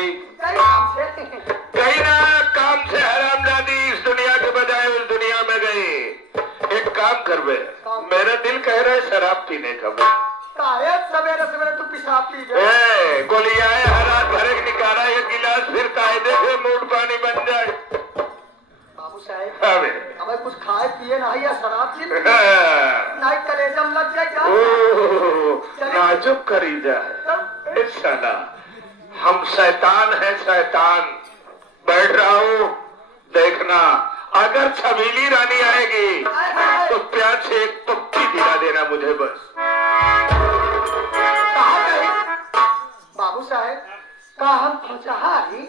गई? गई ना, काम से हरामजादी इस दुनिया के बजाय उस दुनिया में गई। एक काम कर बे, मेरा दिल कह रहा है शराब पीने का। सवेरे सवेरे तू पेशाब पी गया। गोलियां हर रात भरे निकाला एक गिलास, फिर कायदे से मूड पानी बन जाए। बाबू साहब हमें कुछ खाए पिए नहीं या शराब पी नहीं, कलेजा में लग जाए। नाजुक करीजा है साला, हम शैतान है शैतान। बैठ रहा हूँ, देखना अगर छबीली रानी आएगी तो प्यार से एक पप्पी दिला देना मुझे बस। बाबू साहब का हम खुशहाली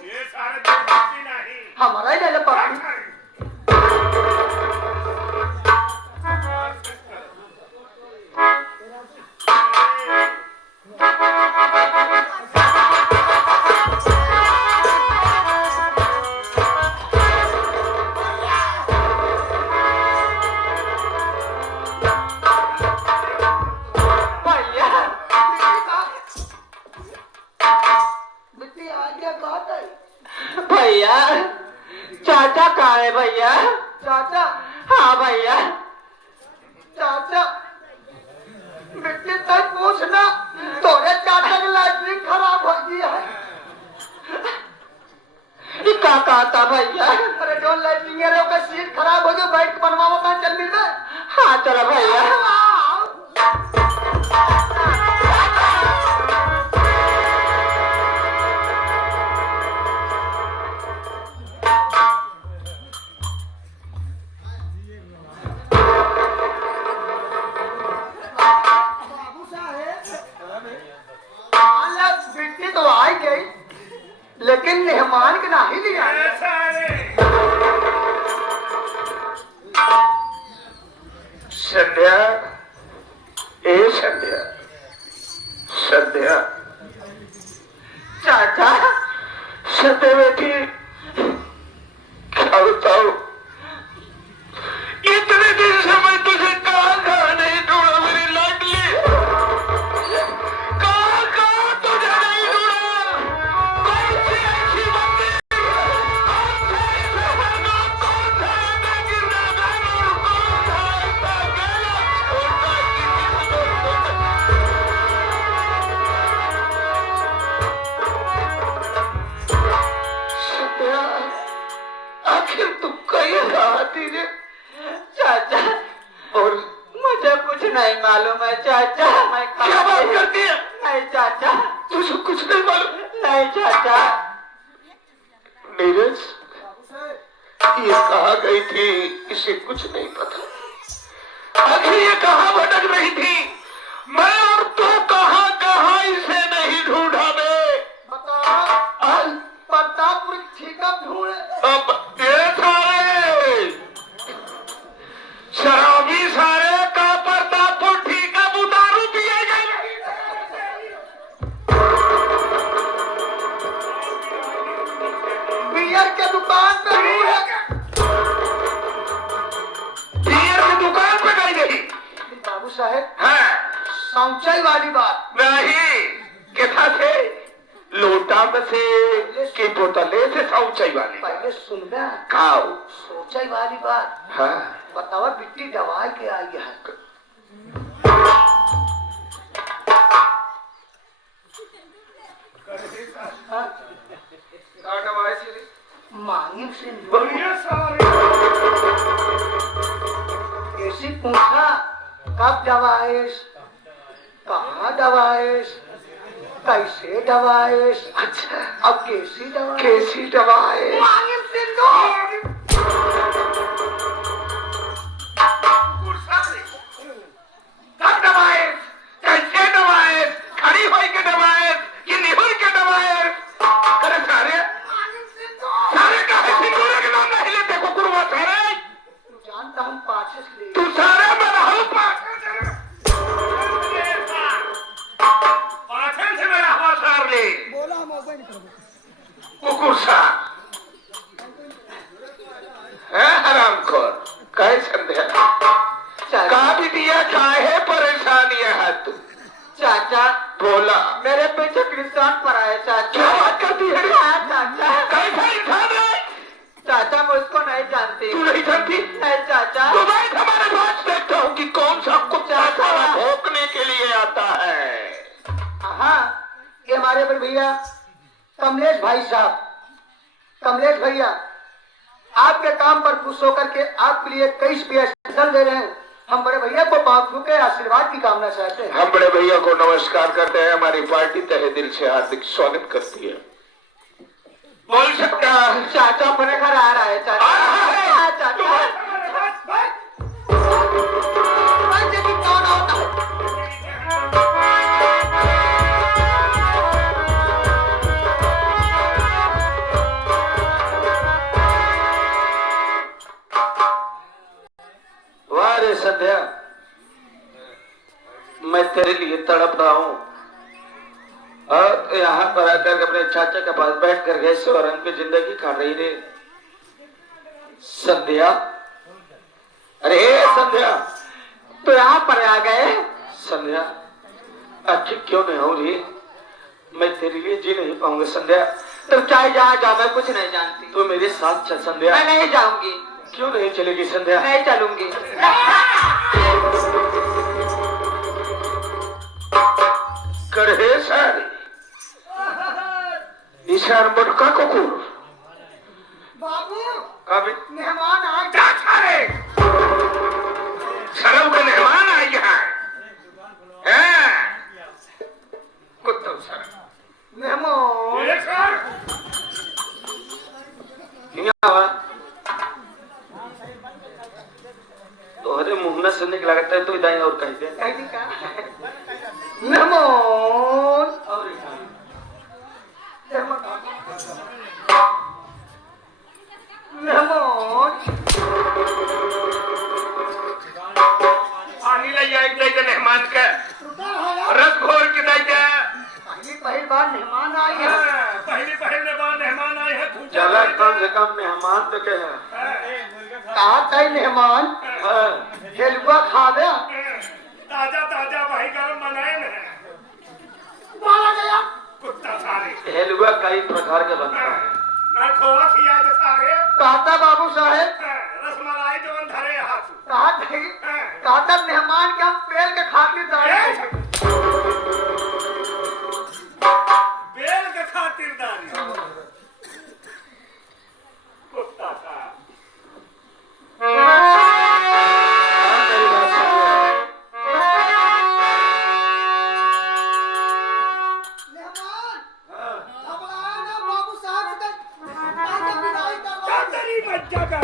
हमारा ही ले पप्पी। भैया चाचा कहाँ है भैया? चाचा? हाँ भैया। चाचा बेटी तक पूछना, तोरे चाचा की लाइटनिंग खराब हो गई है। क्या कहा था भैया? अरे जो लाइटनिंग है उसका सीट खराब हो गई, बैठ बनवा बता चल मिल रहा। हाँ चलो भैया। तो आई गई लेकिन मेहमान के नहीं लिया। संध्या, ए संध्या, संध्या। चाचा संध्या बेटी, क्या बताऊं, इतने दिन से मैं तुझे कहाँ कहाँ नहीं ढूंढा मेरी लाडली। आखिर तू कहीं कहाँ थी रे? चाचा और मुझे कुछ नहीं मालूम है चाचा। मैं क्या बात करती है? नहीं चाचा, तुझे कुछ नहीं मालूम? नहीं चाचा। नीरज, ये कहाँ गई थी इसे कुछ नहीं पता। आखिर ये कहाँ भटक रही थी? मैं और तू कहाँ कहाँ इसे नहीं ढूंढा बे? प्रतापपुर ठीका ढूंढे। अब ये सारे शराबी सारे का प्रतापपुर ठीका बुदारू पिए गए। बियर के दुकान पे ढूंढे। बियर की दुकान पे गई गई। बाबू साहब हाँ, सौंचाई वाली बात नहीं, किथा से लोटा में से की बोतले से सौचाई वाली पहले सुनना। खाओ सोचाई वाली बात। हाँ। बताओ बिट्टी दवाई के आई है। मांगी से कैसी पूछा, कब दवाइश, कहाँ दवाइश, कैसे दवाइश, अच्छा, अब कैसी दवाइश, कैसी दवाई? मांगी सिंधु कब दवाई, कैसे दवाई, खड़ी होई के दवाई कि निहुर के दवाई? अरे सारे सारे काहे सिंदूर के नाम नहीं लेते कुकुरवा सारे? जानता हूँ पाछे से तू सारे मेरा हूँ पाछे से मेरा हवा सार ले बोला मोबाइल कुकुर सा है हरामखोर। कहे संध्या का भी दिया काहे परेशानी है तू? चाचा बोला। मेरे पीछे कृष्ण पर आए चाचा। क्या बात करती है? हाँ चाचा। कैसा इंसान है? चाचा मुझको नहीं जानती। तू नहीं जानती? नहीं चाचा। तो मैं हमारे पास देखता हूँ कि कौन सा कुत्ता खाना भोंकने के लिए आता है। हाँ, ये हमारे बड़े भैया कमलेश भाई साहब, कमलेश भैया आपके काम पर खुश होकर के आपके लिए 21 रुपया स्पेशल दे रहे हैं। हम बड़े भैया को पाँव छू के आशीर्वाद की कामना चाहते हैं। हम बड़े भैया को नमस्कार करते हैं। हमारी पार्टी तहे दिल से हार्दिक स्वागत करती है। बोल सकता चाचा अपने घर आ रहा है चाचा। हाँ, चाचा। ऐसे भी कौन होता है? वाह रे संध्या, मैं तेरे लिए तड़प रहा हूँ और यहाँ पर आकर अपने चाचा के पास बैठ कर गए और रंग पे जिंदगी काट रही रे। संध्या, अरे संध्या, तो यहाँ पर आ गए। संध्या अच्छी क्यों नहीं हो रही? मैं तेरे लिए जी नहीं पाऊंगा संध्या। तुम चाहे जहाँ जाओ, मैं कुछ नहीं जानती। तू मेरे साथ चल संध्या। मैं नहीं जाऊंगी। क्यों नहीं चलेगी संध्या? नहीं चलूंगी। कड़े सारी ईशान मुटका कुकुर बाबू कभी मेहमान आ क्या खाए? शर्म के मेहमान आए यहाँ हैं? कुत्ता शर्म मेहमान क्या हुआ? तोहरे मुंह से निकला लगता है तो इदाई और कह दे। मेहमान और मेहमान पानी ले जाए मेहमान के रस घोर के दे जाए। पहली बार मेहमान आए हैं। पहली बार मेहमान आए हैं। चला कम से कम मेहमान तो क्या है? कहा कई मेहमान हेलुआ खा गया। ताजा ताजा वही गरम बनाए ना। मारा गया कुत्ता सारे हेलुआ कई प्रकार के बनता है। मैं खोआ खिया जो सारे कहता बाबू साहेब रसमलाई जो धरे हाथ कहता मेहमान के हम पेल के खातिर दाए। बेल के खातिरदारी कुत्ता सा। बाबू साहब मज्जा का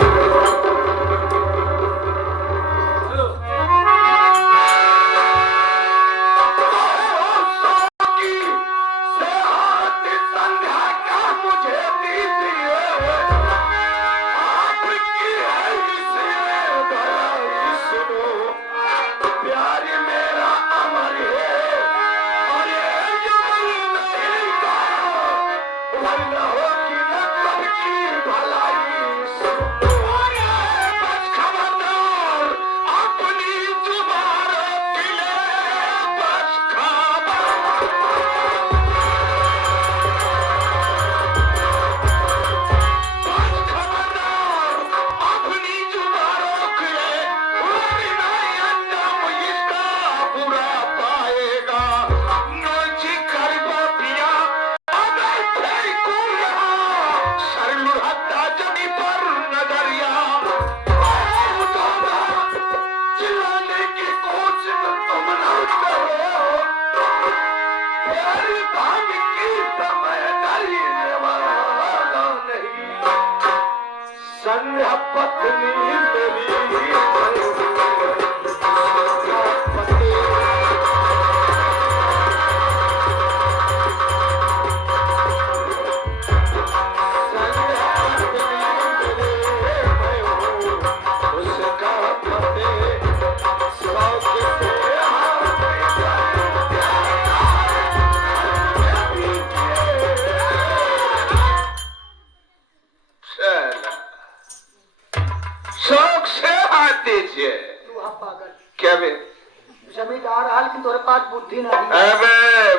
जमींदार हाल की तोरे पास बुद्धि नहीं। अबे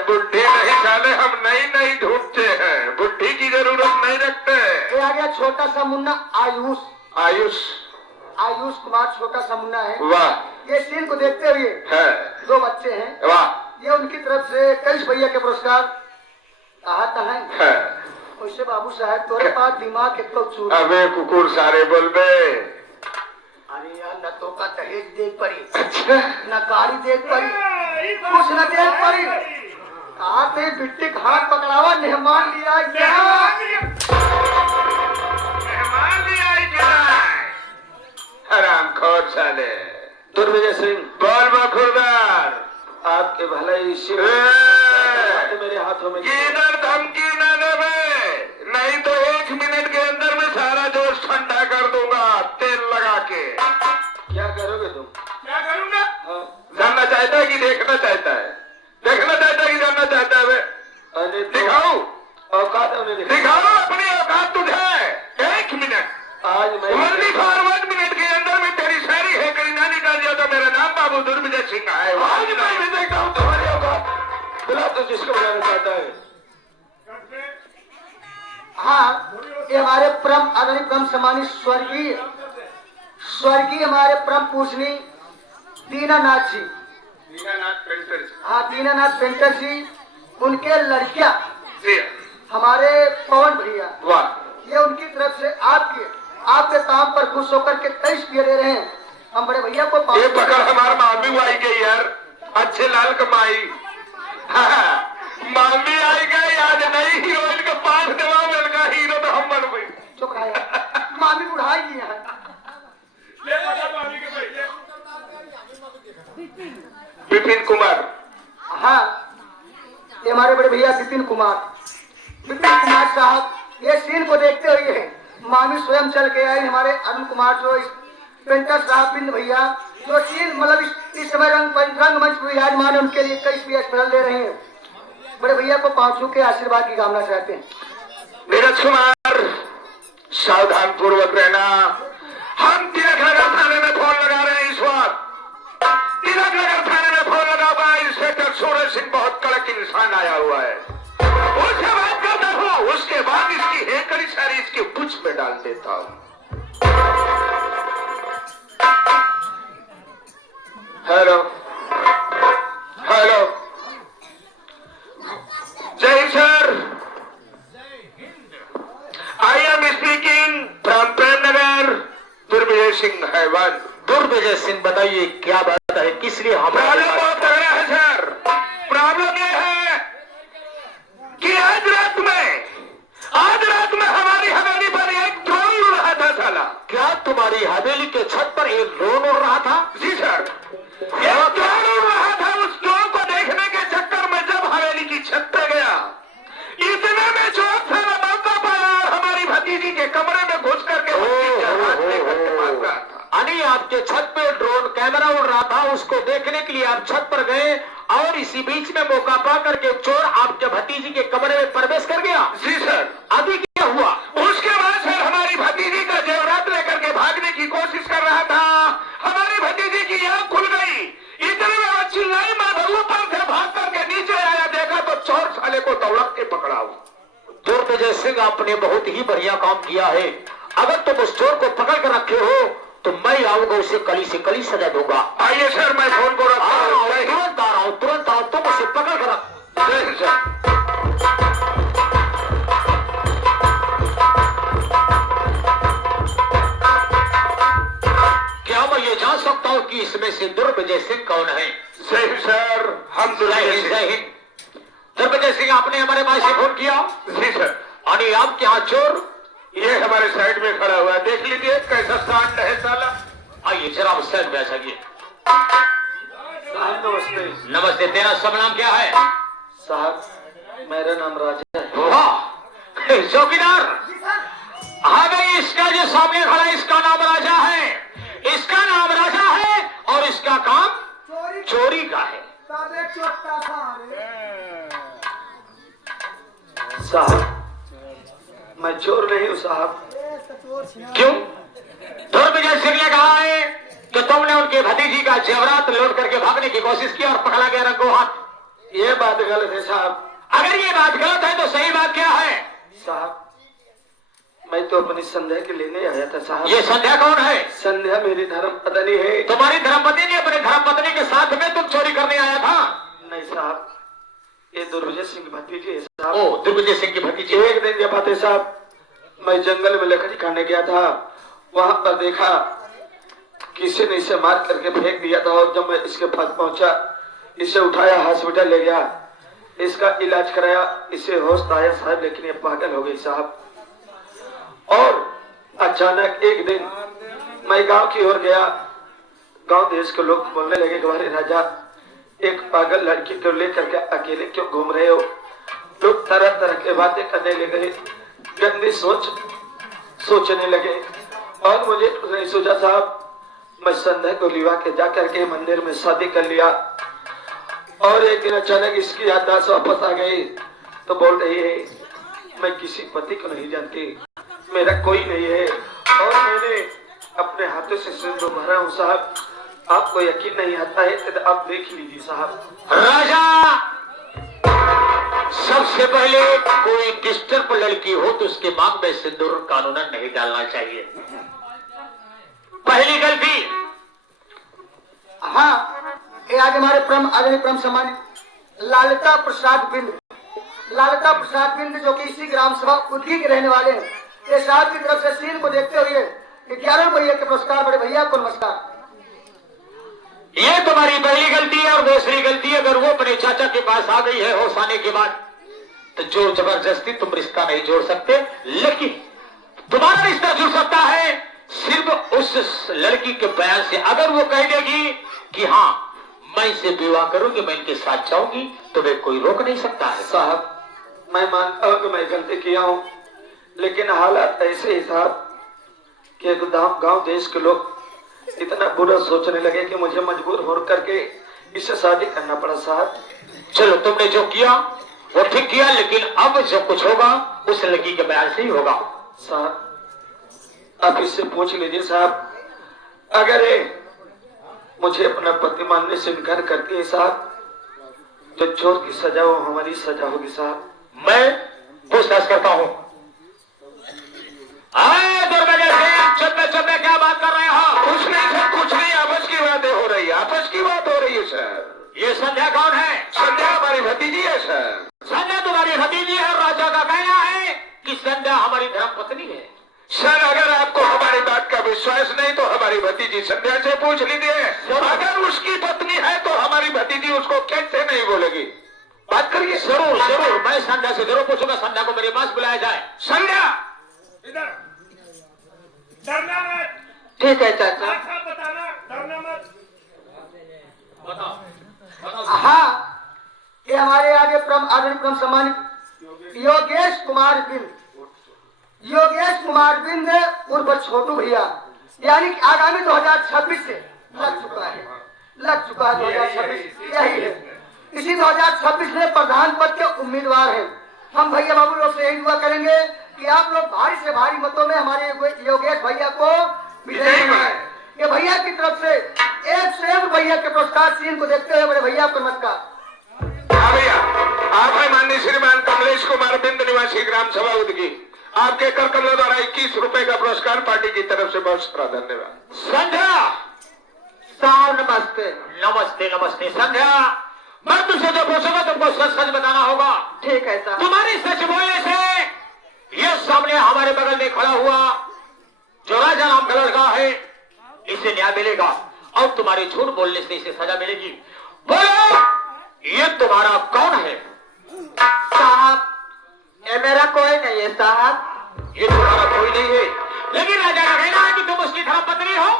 बुद्धि नहीं साले, हम नई नई ढूंढते हैं, बुद्धि की जरूरत नहीं रखते। ये आ गया छोटा सा मुन्ना आयुष। आयुष आयुष कुमार छोटा सा मुन्ना है। वाह ये सीन को देखते हुए है, 2 बच्चे हैं। वाह ये उनकी तरफ से कई भैया के पुरस्कार आता है। है। वैसे बाबू साहब तोरे पास दिमाग कितना चूर। अबे कुकुर सारे बोल बे। अरे यार न तो का दहेज देख पड़ी, अच्छा न गाड़ी देख पड़ी, कुछ न देख पड़ी। कहा थे बिट्टी का हाथ पकड़ावा, मेहमान लिया क्या? मेहमान लिया क्या? हरामखोर साले। दुर्विजय सिंह, बोल बखुरदार, आपके भलाई इसी मेरे हाथों में। किधर धमकी न देवे, नहीं तो 1 मिनट के अंदर में सारा जोश ठंडा कर दूंगा तेल लगा के। क्या करोगे तुम? क्या करूंगा? हाँ। जानना चाहता है कि देखना चाहता है? देखना चाहता है कि जानना चाहता है? वे अरे तो दिखाओ, औकात है उन्हें दिखाओ अपनी औकात तुझे। 1 मिनट आज मैं ओनली फॉर 1 मिनट के अंदर में तेरी सारी हैकड़ी ना निकाल दिया तो मेरा नाम बाबू दुर्विजय सिंह है। आज मैं भी देखता हूँ तुम्हारी औकात। बुला तो जिसको बुलाना चाहता है। हाँ, ये हमारे परम आदरणीय परम सम्मानित स्वर्गीय हमारे परम पूजनीय दीनानाथ जी। हाँ, दीनानाथ पेंटर जी, उनके लड़कियां हमारे पवन भैया। वाह, ये उनकी तरफ से आपके काम पर खुश होकर के 23 रुपये दे रहे हैं। हम बड़े भैया को ये पकड़ हमारा मामी आई गई यार, अच्छे लाल कमाई। हाँ, मामी आई गई, आज नई हीरोइन का 5 देवा मिलगा, हीरो तो हम बन गई। चुप रहा, मामी बुढ़ाई की है। विपिन कुमार। हाँ, ये हमारे बड़े भैया विपिन कुमार साहब। ये सीन को देखते हुए मामी स्वयं चल के आई। हमारे अरुण कुमार जो पेंटर साहब बिंद भैया जो सीन मतलब इस समय रंग मंच विराजमान है, उनके लिए 21 रुपये स्पेशल दे रहे हैं। बड़े भैया को 500 के आशीर्वाद की कामना चाहते हैं। नीरज कुमार, सावधान पूर्वक रहना। हम तिलक नगर थाने में फोन लगा रहे हैं इस वक्त। तिलक नगर थाने में फोन लगा हुआ है, इंस्पेक्टर सूरज सिंह बहुत कड़क इंसान आया हुआ है, उससे बात करता हूँ, उसके बाद इसकी हेकड़ी सारी इसके बुझ में डाल देता हूँ। हेलो हेलो, जय sir, I am speaking from Premnagar, Durvijay Singh हैवान। दुर्विजय सिंह, बताइए क्या बात है, किस लिए हमारे प्रॉब्लम बहुत तगड़ा है सर। प्रॉब्लम यह है कि आज रात में हमारी हवेली पर एक ड्रोन उड़ रहा था साला। क्या तुम्हारी हवेली के छत पर एक ड्रोन उड़ रहा था? जी सर, एक ड्रोन उड़ रहा था। उस ड्रोन को देखने के चक्कर में जब हवेली की छत पे गया, इतने में चोर साला मौका पाया और हमारी भतीजी के कमरे में घुस करके हाथ लेकर के भाग रहा था। यानी आपके छत पे ड्रोन कैमरा उड़ रहा था, उसको देखने के लिए आप छत पर गए और इसी बीच में मौका पा करके चोर आपके भतीजी के कमरे में प्रवेश कर गया। जी सर। अभी क्या हुआ? उसके बाद सर हमारी भतीजी का जेवरात लेकर के भागने की कोशिश कर रहा था। हमारी भतीजी की आंख खुल गई, इतने में वो चिल्लाई, मैं ऊपर से भाग करके नीचे आया, देखा तो चोर साले को दौड़क के पकड़ा। दुर्विजय सिंह, आपने बहुत ही बढ़िया काम किया है। अगर तुम उस चोर को पकड़ कर रखे हो तो मैं आऊंगा, उसे कली से कली सजा दूंगा। आइए सर, मैं फोन को रखता हूं। तुरंत आ रहा हूं, तुरंत आओ, तुम उसे पकड़ कर रख। जय सर। क्या मैं ये जान सकता हूँ कि इसमें से दुर्विजय सिंह कौन है? जय सर, हम जय हिंद। दुर्विजय सिंह, आपने हमारे भाई से फोन किया? जी सर। और आपके यहाँ चोर ये हमारे साइड में खड़ा हुआ है, देख लीजिए कैसा स्टैंड है साला। आइए जरा आप साइड में आ जाइए। नमस्ते। नमस्ते, तेरा सब नाम क्या है? साहब, मेरा नाम राजा है। वाह, चौकीदार। हाँ भाई, इसका जो सामने खड़ा है इसका नाम राजा है। इसका नाम राजा है और इसका काम चोरी का है। साहब, मैं चोर नहीं हूँ साहब। क्यों? दुर्विजय सिंह ने कहा है कि तुमने उनके भतीजी का जेवरात लौट करके भागने की कोशिश की और पकड़ा गया रंगों हाथ। ये बात गलत है साहब। अगर ये बात गलत है तो सही बात क्या है? साहब मैं तो अपनी संध्या के लेने आया था साहब। ये संध्या कौन है? संध्या मेरी धर्म पत्नी है। तुम्हारी धर्मपत्नी ने अपनी धर्मपत्नी के साथ में तुम चोरी करने आया था? नहीं साहब, ये दुर्विजय सिंह की भतीजी है साहब। ओ, दुर्विजय सिंह की भतीजी। एक दिन की बात है साहब, मैं जंगल में लकड़ी खाने गया था, वहां पर देखा किसी ने इसे मार करके फेंक दिया था और जब मैं इसके पास पहुंचा, इसे उठाया हॉस्पिटल ले गया, इसका इलाज कराया, इसे होश आया साहब, लेकिन ये पागल हो गई साहब। और अचानक एक दिन मैं गांव की ओर गया, गांव देश के लोग बोलने लगे हमारे राजा एक पागल लड़की को लेकर के अकेले क्यों घूम रहे हो? लोग तरह तरह के बातें करने लगे, गंदी सोचने लगे और मुझे नहीं सोचा साहब। मैं संध्या को लिवा के जाकर के मंदिर में शादी कर लिया और एक दिन अचानक इसकी याददाश्त वापस आ गई तो बोल रही है मैं किसी पति को नहीं जानती, मेरा कोई नहीं है और मैंने अपने हाथों से सिंदूर भरा हूँ साहब। आपको यकीन नहीं आता है तो आप देख लीजिए साहब। राजा, सबसे पहले कोई डिस्टर्ब लड़की हो तो उसके मांग में सिंदूर कानूनन नहीं डालना चाहिए, पहली गलती। हाँ, ये आज हमारे आदरणीय परम सम्मानित लालता प्रसाद बिंद जो कि इसी ग्राम सभा उदगी के रहने वाले हैं, ये साहब की तरफ से सीन को देखते हुए 11 भैया के पुरस्कार, बड़े भैया को नमस्कार। ये तुम्हारी पहली गलती है। और दूसरी गलती, अगर वो अपने चाचा के पास आ गई है होश आने के बाद तो जोर जबरदस्ती तुम रिश्ता नहीं जोड़ सकते, लेकिन तुम्हारा रिश्ता जुड़ सकता है सिर्फ उस लड़की के बयान से। अगर वो कह देगी कि हाँ मैं इसे विवाह करूंगी, मैं इनके साथ जाऊंगी, तो वे कोई रोक नहीं सकता है। साहब मैं मानता हूँ कि मैं गलती किया हूँ, लेकिन हालात ऐसे ही साहब कि गांव देश के लोग इतना बुरा सोचने लगे कि मुझे मजबूर हो करके इससे शादी करना पड़ा साहब। चलो, तुमने जो किया वो ठीक किया, लेकिन अब जो कुछ होगा उस लड़की के बयान से ही होगा। साहब आप इससे पूछ लीजिए साहब, अगर मुझे अपना पति मानने से इनकार करती है साहब तो चोर की सजा वो हमारी सजा होगी साहब। मैं पूछताछ करता हूँ। क्या बात कर रहे हो? कुछ नहीं सर, कुछ नहीं, आपस की बातें हो रही है, आपस की बात हो रही है सर। ये संध्या कौन है? संध्या हमारी भतीजी है सर। संध्या तुम्हारी भतीजी है और राजा का कहना है कि संध्या हमारी धर्मपत्नी है। सर अगर आपको हमारी बात का विश्वास नहीं तो हमारी भतीजी संध्या से पूछ लीजिए, अगर उसकी पत्नी है तो हमारी भतीजी उसको कैसे नहीं बोलेगी? बात करिए। जरूर जरूर, मैं संध्या से जरूर पूछूंगा। संध्या को मेरे पास बुलाया जाए। संध्या इधर डरना मत। ठीक है चाचा। बताना, डरना मत। बताओ। हाँ, ये हमारे आगे आदरणीय परम सम्मानित योगेश कुमार बिंद उर्फ छोटू भैया, यानी कि आगामी 2026 से लग चुका है 2026 यही है। इसी 2026 में प्रधान पद के उम्मीदवार हैं। हम भैया बाबू लोग से यही दुआ करेंगे कि आप लोग भारी से भारी मतों में हमारे योगेश भैया को विजयी बनाएं। ये भैया की तरफ से 1 भैया के पुरस्कार सीन को देखते हुए बड़े भैया को नमस्कार। हाँ भैया, आप है माननीय श्रीमान कमलेश कुमार बिंद निवासी ग्राम सभा उदगी, आपके कर कमलों द्वारा 21 रुपए का पुरस्कार पार्टी की तरफ से बहुत सारा धन्यवाद। संध्या साहब नमस्ते। नमस्ते। नमस्ते संध्या, मैं तुझसे जो पूछूंगा तुमको सच सच बताना होगा। ठीक है साहब। तुम्हारी सच बोलने से ये सामने हमारे बगल में खड़ा हुआ जो राजा नाम का लड़का है इसे न्याय मिलेगा और तुम्हारे झूठ बोलने से इसे सजा मिलेगी। बोलो, ये तुम्हारा कौन है? साहब ये मेरा कोई नहीं है साहब। ये तुम्हारा कोई नहीं है, लेकिन राजा का कहना है कि तुम उसकी धर्मपत्नी हो।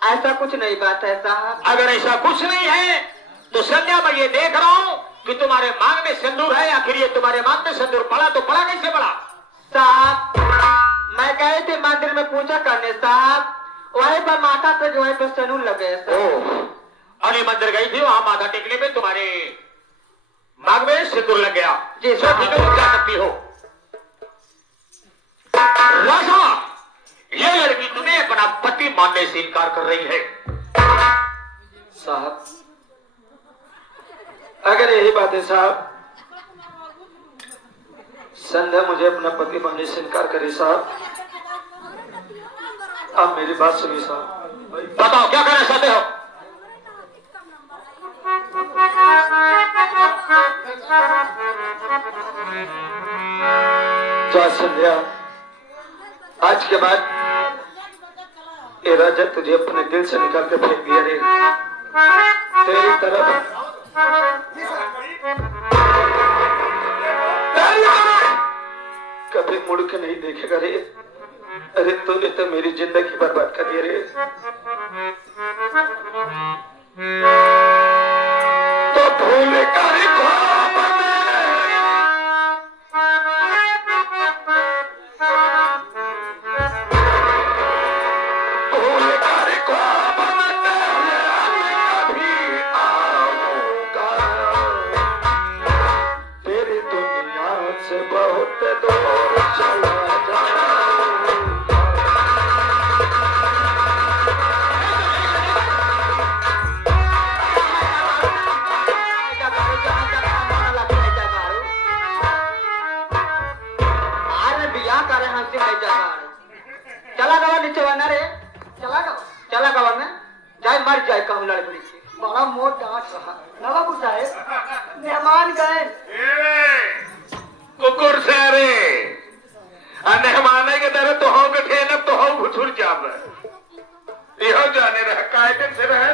ऐसा कुछ नहीं बात है साहब। अगर ऐसा कुछ नहीं है तो संध्या मैं ये देख रहा हूँ कि तुम्हारे मांग में सिंदूर है। आखिर ये तुम्हारे मांग में सिंदूर पड़ा तो पड़ा कैसे पड़ा? साहब मैं गए थे मंदिर में पूजा करने साहब, वहीं पर माता से जो है तो सैलून लगे। अरे मंदिर गई थी, वहां माथा टेकने में तुम्हारे मांग में सिंदूर लग गया। जी सब ठीक है, जा सकती हो। राजा, ये लड़की तुम्हें अपना पति मानने से इनकार कर रही है। साहब अगर यही बात है साहब, संध्या मुझे अपना पति मानने से इनकार करे साहब, आप मेरी बात सुनिए साहब। बताओ क्या कहना चाहते हो? जा संध्या, आज के बाद ये राजा तुझे अपने दिल से निकाल के फेंक दिया रे। तेरी तरफ कभी मुड़ के नहीं देखेगा रे। अरे तूने तो मेरी जिंदगी बर्बाद कर दी रे। तो भूल कर तेरी दुनिया से बहुत दूर चला जा। चला गवा नीचे वरना रे, चला गवा में जाए मर जाए कहूँ लड़की से। बड़ा मोट डांट रहा ना बाबू साहेब, मेहमान गए कुकुर से रे मेहमाने के तरह तो हो गठे न तो हो घुछुर जाब इहो जाने रह कायदे से रह